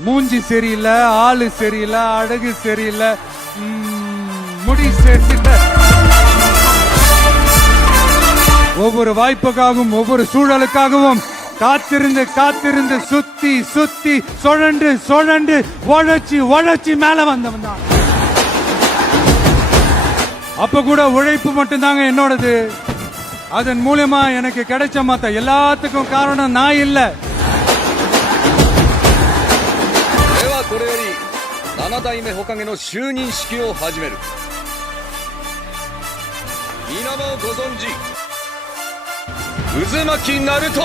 மூஞ்சி சரியில்லை, ஆளு சரியில்லை, அழகு சரியில்லை, முடி சரியில்லை. ஒவ்வொரு வாய்ப்புக்காகவும் ஒவ்வொரு சூழலுக்காகவும் காத்திருந்து காத்திருந்து சுத்தி சுத்தி சுழண்டு சுழண்டு உழைச்சி உழைச்சி மேல வந்தவன் தான். அப்ப கூட உழைப்பு மட்டும்தாங்க என்னோடது. அதன் மூலமா எனக்கு கிடைச்ச மத்த எல்லாத்துக்கும் காரணம் நான் இல்ல. これより7代目火影の就任式を始める。皆もご存知、渦巻ナルト。